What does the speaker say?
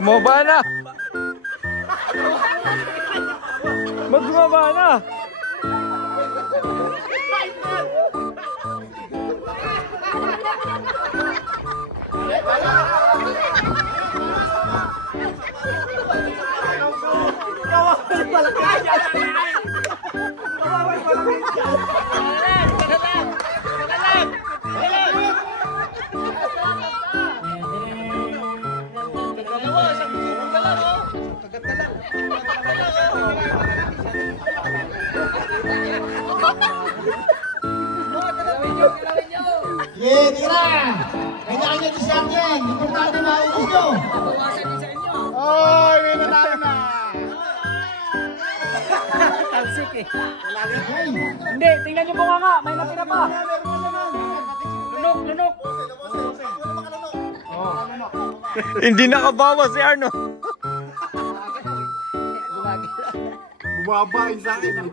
Bumaba na. Magbumaba na. Yeah, tira! Kanya-kanya to siya yan. Importante maubos nyo. Bawasan din sa inyo. Oy, may manalo na! Talsik eh. Hey! Hindi, tingnan nyo bunga nga. May natira pa. Lunok, lunok. Hindi nakabawa si Arno. Bumaba yung sa akin.